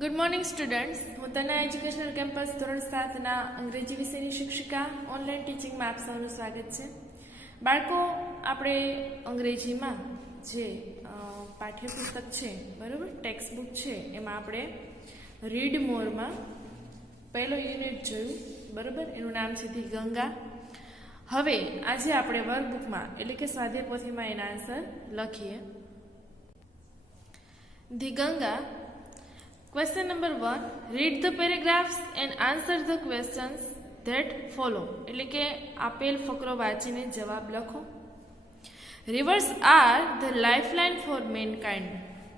Good morning students, હું તના educational campus ધોરણ 7ના અંગ્રેજી વિષયની શિક્ષિકા ઓનલાઈન ટીચિંગમાં આપ સૌનું સ્વાગત છે. બાળકો, આપણે અંગ્રેજીમાં જે પાઠ્યપુસ્તક છે, બરાબર, ટેક્સ્ટ બુક છે, એમાં આપણે રીડ મોરમાં પહેલો યુનિટ જોયું, બરાબર. એનું નામ છે ધી ગંગા. હવે આજે આપણે વર્કબુકમાં એટલે કે સ્વાધ્યાય પોથીમાં એના આન્સર લખીએ. The Ganga. Question number 1. Read the paragraphs and answer the questions that follow. એટલે કે આપેલ ફકરો વાંચીને જવાબ લખો. Rivers are the lifeline for mankind.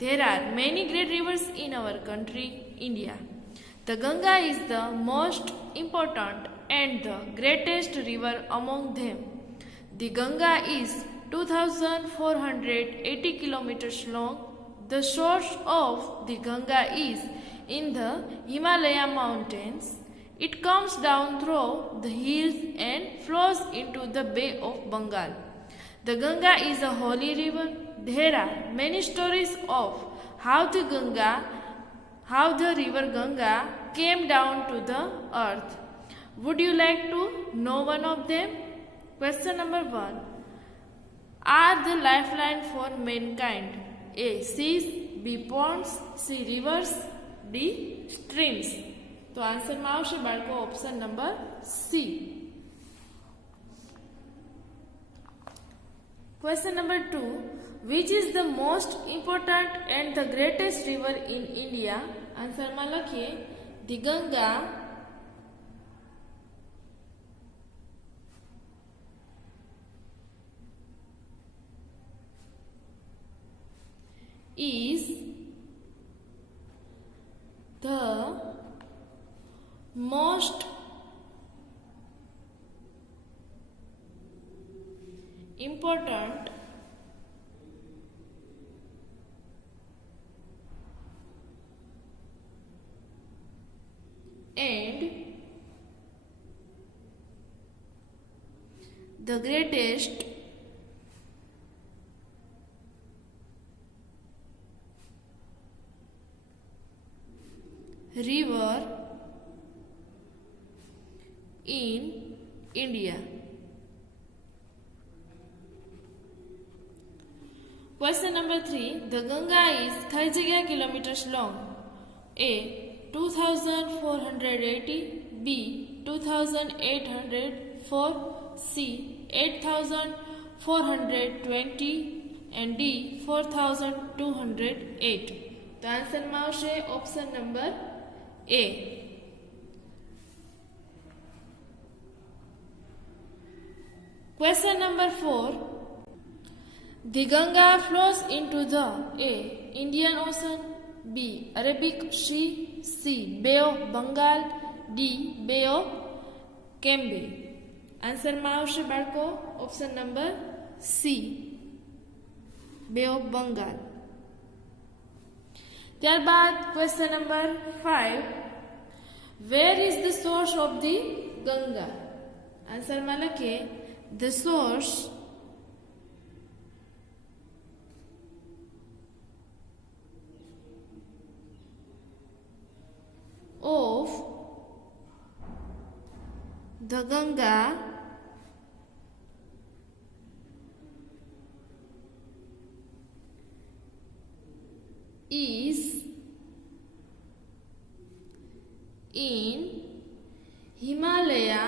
There are many great rivers in our country, India. The Ganga is the most important and the greatest river among them. The Ganga is 2,480 kilometers long. The source of the Ganga is in the Himalaya mountains. It comes down through the hills and flows into the Bay of Bengal. The Ganga is a holy river. There are many stories of how the river Ganga came down to the earth. Would you like to know one of them? Question number 1. Are the lifeline for mankind? A. Seas, B. Ponds, C. Rivers, D. Streams. તો આન્સરમાં આવશે બાળકો option number C. Question number 2. Which is the most important and the greatest river in India? આન્સરમાં લખીએ the Ganga is the most important and the greatest river in India. Question number 3. The Ganga is 30 kilometers long. A. 2,480. B. 2,804. C. 8,420. And D. 4,208. તો આન્સરમાં આવશે option number A. Question number 4. The Ganga flows into the A. Indian Ocean, B. Arabic Sea, C. Bay of Bengal, D. Bay of Cambe. આન્સરમાં આવશે બાળકો option number C. Bay of Bengal. ત્યારબાદ question number 5. Where is the source of the Ganga? આન્સરમાં લખીએ the source of the Ganga is in Himalaya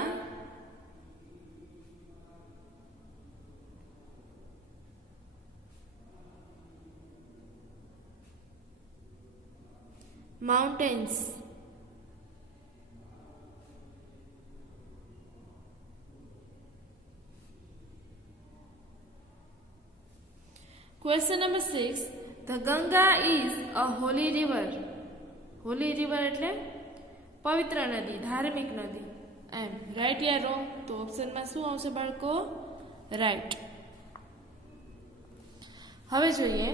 mountains. Question number 6. The Ganga is a holy river. Holy river એટલે પવિત્ર નદી, ધાર્મિક નદી. And right yeah wrong? તો ઓપ્શનમાં શું આવશે બાળકો? રાઈટ. હવે જોઈએ.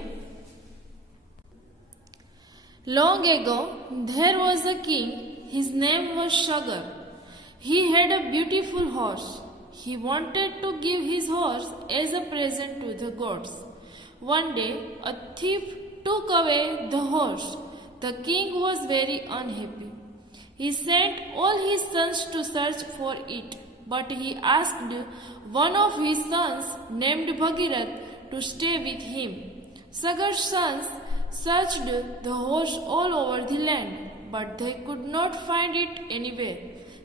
Long ago there was a king. His name was Sugar. He had a beautiful horse. He wanted to give his horse as a present to the gods. One day, a thief took away the horse. the king was very unhappy. He sent all his sons to search for it, but he asked one of his sons, named Bhagirath, to stay with him. Sagar's sons searched the horse all over the land, but they could not find it anywhere.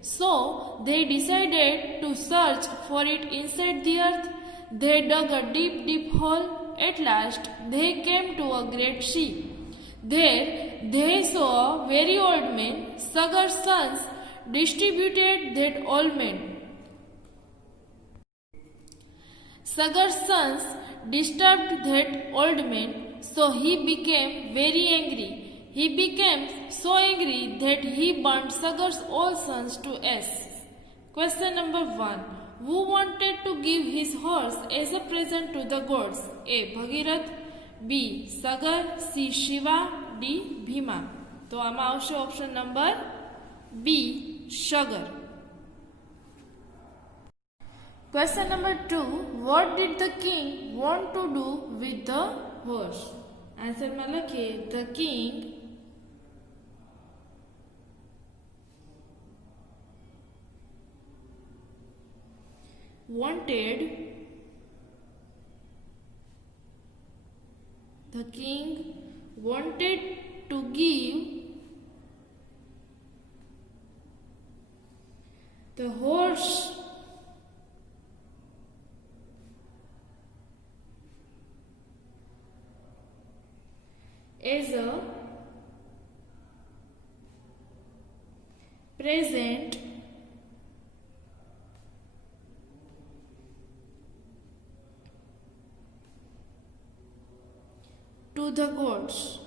So they decided to search for it inside the earth. They dug a deep, deep hole. At last they came to a great sea. There they saw a very old man. Sagar's sons distributed that old man. Sagar's sons disturbed that old man, so he became very angry. He became so angry that he burned Sagar's all sons to ashes. Question number 1. Who wanted to give his horse as a present to the gods? A. Bhagirath, B. Sagar, C. Shiva, D. Bhima. તો આમાં આવશે option number B. Sagar. Question number 2. What did the king want to do with the horse? Answer માં લખીએ the king wanted to give the horse as a present to the gods.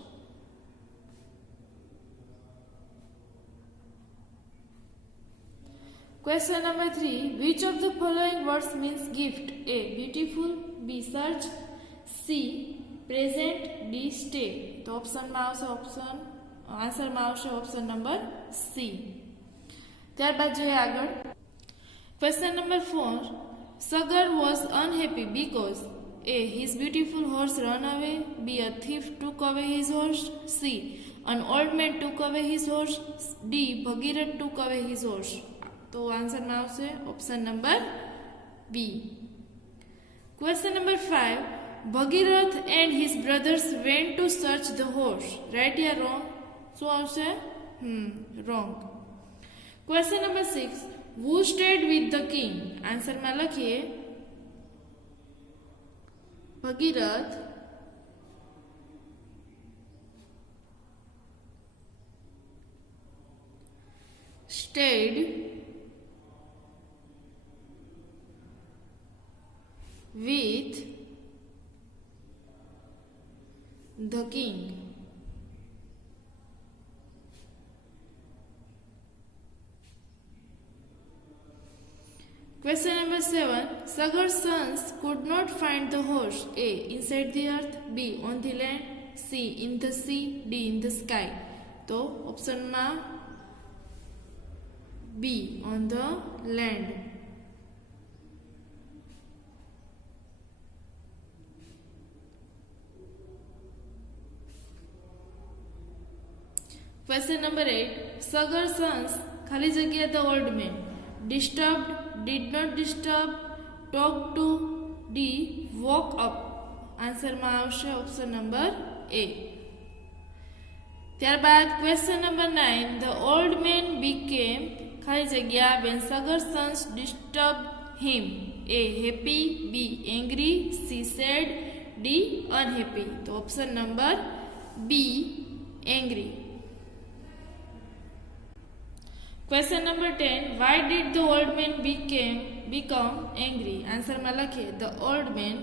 Question number 3. Which of the following words means gift? A. Beautiful, B. Search, C. Present, D. Stay. તો ઓપ્શનમાં આવશે આન્સરમાં આવશે option number C. ત્યારબાદ જોઈએ આગળ. Question number 4. Sagar was unhappy because A. His beautiful horse ran away. B. A thief took away his horse. C. An old man took away his horse. D. Bhagirath took away his horse. તો આન્સરમાં આવશે option number B. Question number 5. Bhagirath and his brothers went to search the horse. Right or wrong? શું આવશે? Wrong. Question number 6. Who stayed with the king? આન્સરમાં લખીએ Bhagirath stayed with the king. Question number 7. Sagar's sons could not find the horse. A. Inside the earth. B. On the land. C. In the sea. D. In the sky. તો ઓપ્શનમાં B. On the land. Question number 8. Sagar's sons ખાલી જગ્યા the old man disturbed, did not disturb, talk to, D. woke up. આન્સરમાં આવશે option number A. ત્યારબાદ question number 9. The old man became ખાલી જગ્યા when Sagar's sons disturbed him. A. happy, B. angry, C. sad, D. unhappy. તો option number B. angry. Question number 10. Why did the old man become angry? Answer માં લખીએ the old man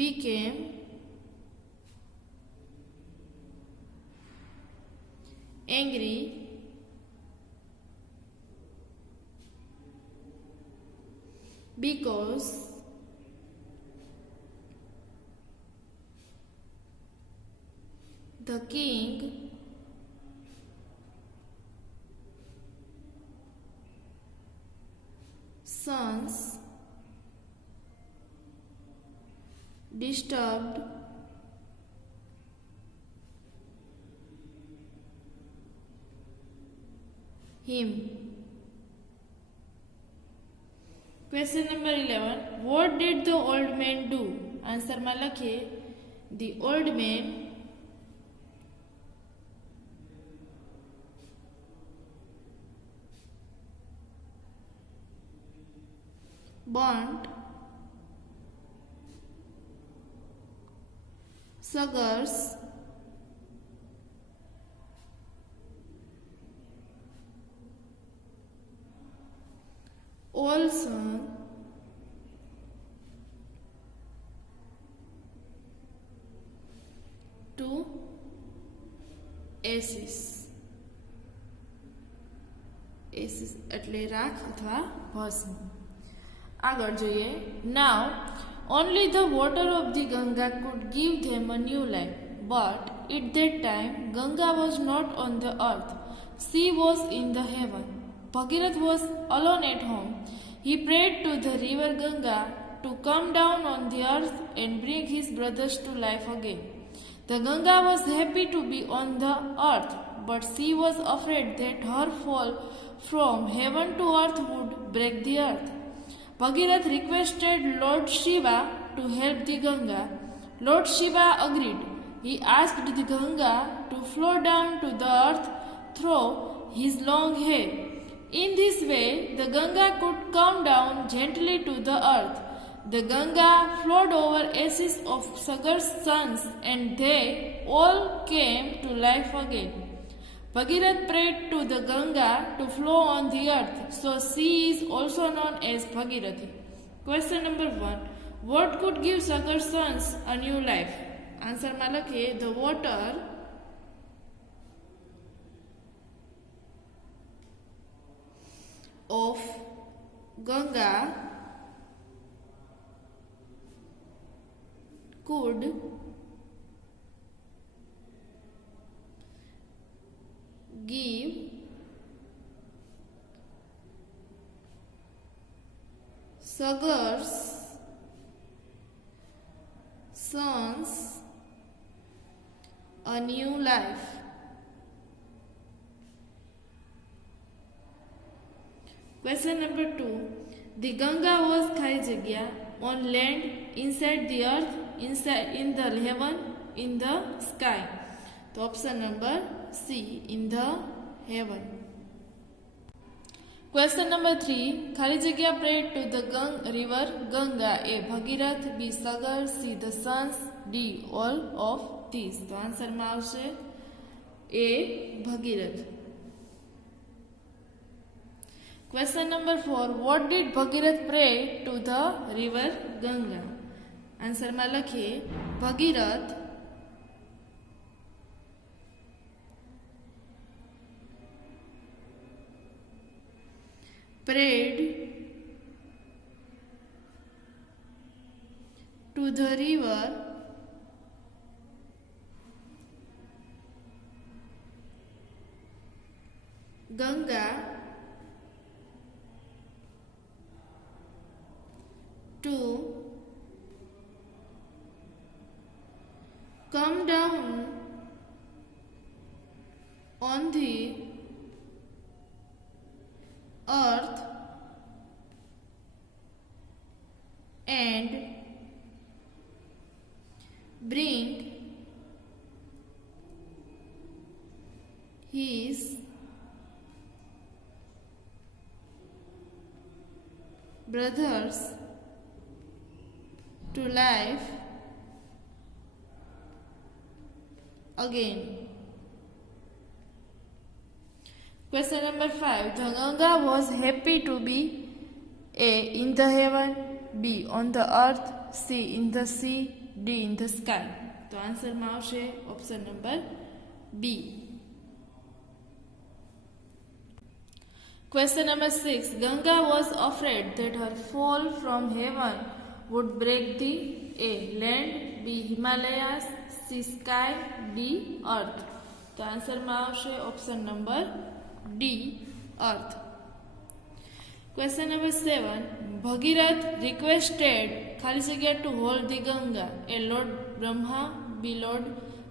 became angry because the king sons disturbed him. Question number 11. What did the old man do? Answer માં લખીએ The old man burnt Sagar's old son to ashes. Ashes એટલે રાખ અથવા ભસ્મ. આગળ જોઈએ. Now only the water of the Ganga could give them a new life. But at that time Ganga was not on the earth. She was in the heaven. Bhagirath was alone at home. He prayed to the river Ganga to come down on the earth and bring his brothers to life again. The Ganga was happy to be on the earth, but she was afraid that her fall from heaven to earth would break the earth. Bhagirath requested Lord Shiva to help the Ganga. Lord Shiva agreed. He asked the Ganga to flow down to the earth through his long hair. In this way, the Ganga could come down gently to the earth. The Ganga flowed over ashes of Sagar's sons, and they all came to life again. Bhagirath prayed to the Ganga to flow on the earth, so she is also known as Bhagirathi. Question number 1. What could give Sagar's sons a new life? Answer માં લખીએ The water of Ganga could give Sagar's sons a new life. Question number 2. The Ganga was khali jagya on land, inside the earth, inside in the heaven, in the sky. So option number C, in the heaven. Question number 3. Khali jagya prayed to the river Ganga. A. Bhagirath, B. Sagar, C. The sons, D. All of these. So answer માં આવશે A. Bhagirath. Question number 4. What did Bhagirath pray to the river Ganga? Answer માં લખીએ Bhagirath prayed to the river Ganga to come down on the earth and bring his brothers to life again. Question number 5. The Ganga was happy to be A. in the heaven, B. on the earth, C. in the sea, D. in the sky. So answer માં આવશે option number B. Question number 6. Ganga was afraid that her fall from heaven would break the A. land, B. Himalayas, C. sky, D. earth. તો answer માં આવશે option number D. earth. Question number 7. Bhagirath requested खाली जगह to hold the Ganga A Lord Brahma, B Lord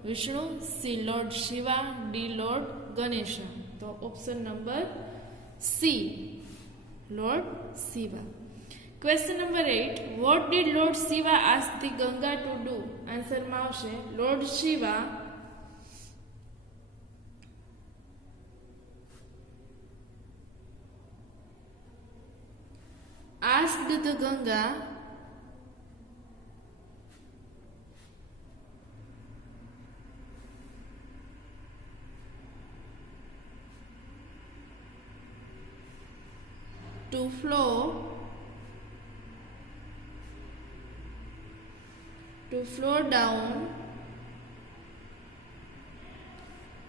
Vishnu, C Lord Shiva, D Lord Ganesh. तो option number C Lord Shiva. Question number 8 what did Lord Shiva ask the Ganga to do. Answer में आवशे Lord Shiva asked the Ganga to flow down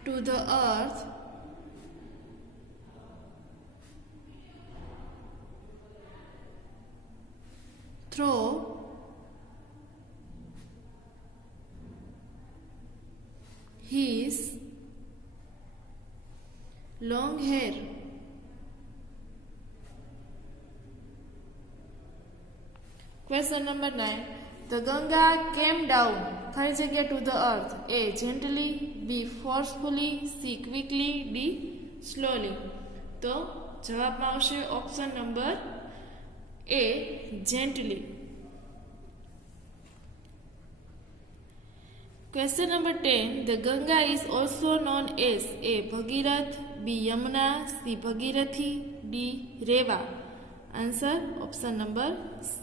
to the earth through his long hair. Question number 9 the Ganga came down खाली जगह to the earth. A gently, B forcefully, C quickly, D slowly. तो जवाब में आवशे option number A gently. Question number 10 the Ganga is also known as A Bhagirath, B Yamuna, C Bhagirathi, D Reva. Answer option number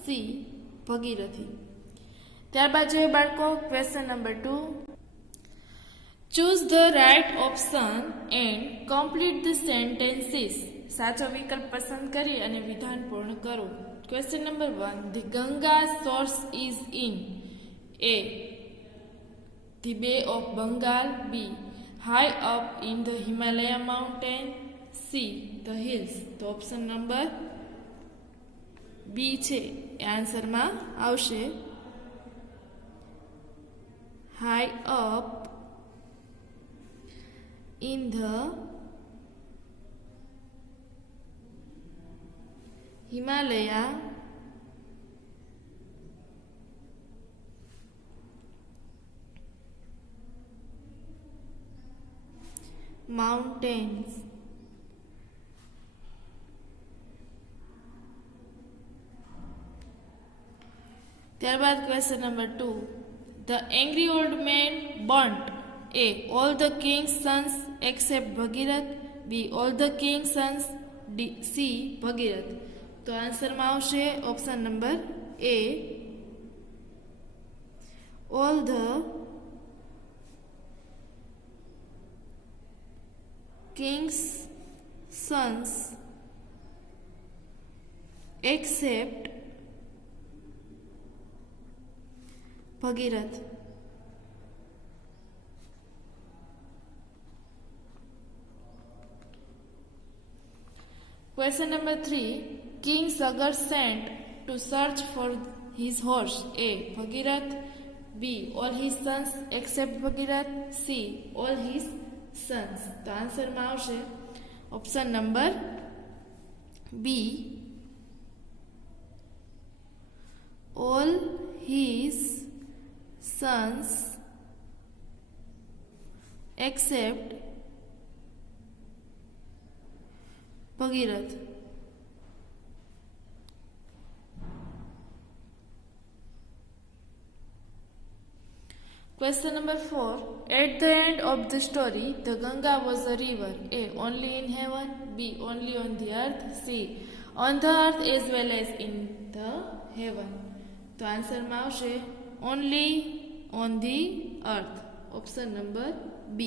C Bhagirathi. ત્યારબાદ જોઈએ બાળકો question number 2 choose the right option and complete the sentences. સાચો વિકલ્પ પસંદ કરી અને વિધાન પૂર્ણ કરો. Question number 1 the Ganga source is in A the Bay of Bengal, B high up in the Himalaya mountain, C the hills. તો ઓપ્શન નંબર B છે એ આન્સરમાં આવશે high up in the Himalaya mountains. ત્યારબાદ question number 2 The angry old man burnt A all the king's sons except Bhagirath, B all the king's sons, D C Bhagirath. તો આન્સરમાં આવશે option number A all the king's sons except Bhagirath. Question number 3 King Sagar sent to search for his horse. A Bhagirath, B all his sons except Bhagirath, C all his sons. તો આન્સરમાં આવશે option number B all his sons except Bhagirath. Question number 4 At the end of the story the Ganga was a river. A only in heaven, B only on the earth, C on the earth as well as in the heaven. તો આન્સરમાં આવશે only on the earth. Option number B.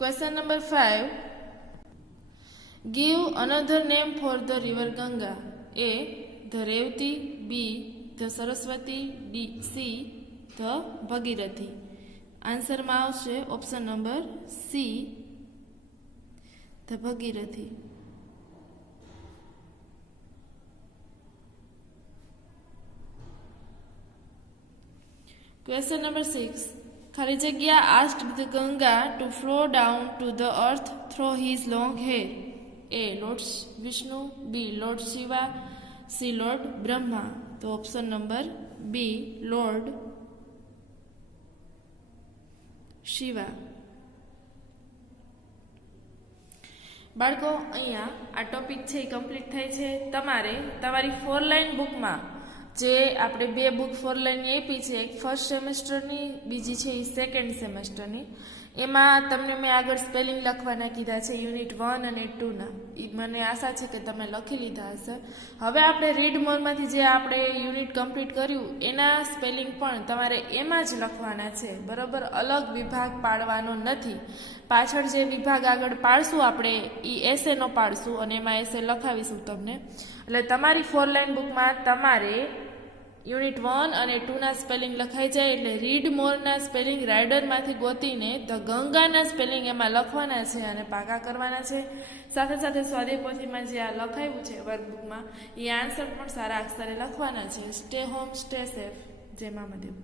Question number 5 Give another name for the river Ganga. A the Revati, B the Saraswati, D C the Bhagirathi. આન્સરમાં આવશે option number C the Bhagirathi. Question number 6 ખાલી જગ્યા asked the Ganga to flow down to the earth through his long hair. A. Lord Vishnu. B. Lord Shiva. C. Lord Brahma. તો option number B lord Shiva. બાળકો અહીંયા આ topic છે એ complete થાય છે. તમારે તમારી 4 લાઇન બુકમાં જે આપણે 2 બુક 4 લાઇનની આપી છે, એક ફર્સ્ટ સેમેસ્ટરની, બીજી છે એ સેકન્ડ સેમેસ્ટરની, એમાં તમને મેં આગળ સ્પેલિંગ લખવાના કીધા છે યુનિટ 1 અને 2ના. એ મને આશા છે કે તમે લખી લીધા હશે. હવે આપણે રીડ મોરમાંથી જે આપણે યુનિટ કમ્પ્લીટ કર્યું એના સ્પેલિંગ પણ તમારે એમાં જ લખવાના છે, બરાબર? અલગ વિભાગ પાડવાનો નથી. પાછળ જે વિભાગ આગળ પાડશું આપણે એ એસેનો પાડશું અને એમાં એસે લખાવીશું તમને. એટલે તમારી 4 લાઇન બુકમાં તમારે યુનિટ 1 અને 2ના સ્પેલિંગ લખાઈ જાય એટલે રીડ મોરના સ્પેલિંગ રાઇડરમાંથી ગોતીને ધ ગંગાના સ્પેલિંગ એમાં લખવાના છે અને પાકા કરવાના છે. સાથે સાથે સ્વાધ્યાય પોથીમાં જે આ લખાયું છે વર્કબુકમાં એ આન્સર પણ સારા અક્ષરે લખવાના છે. Stay home stay safe. જય મા મહાદેવ.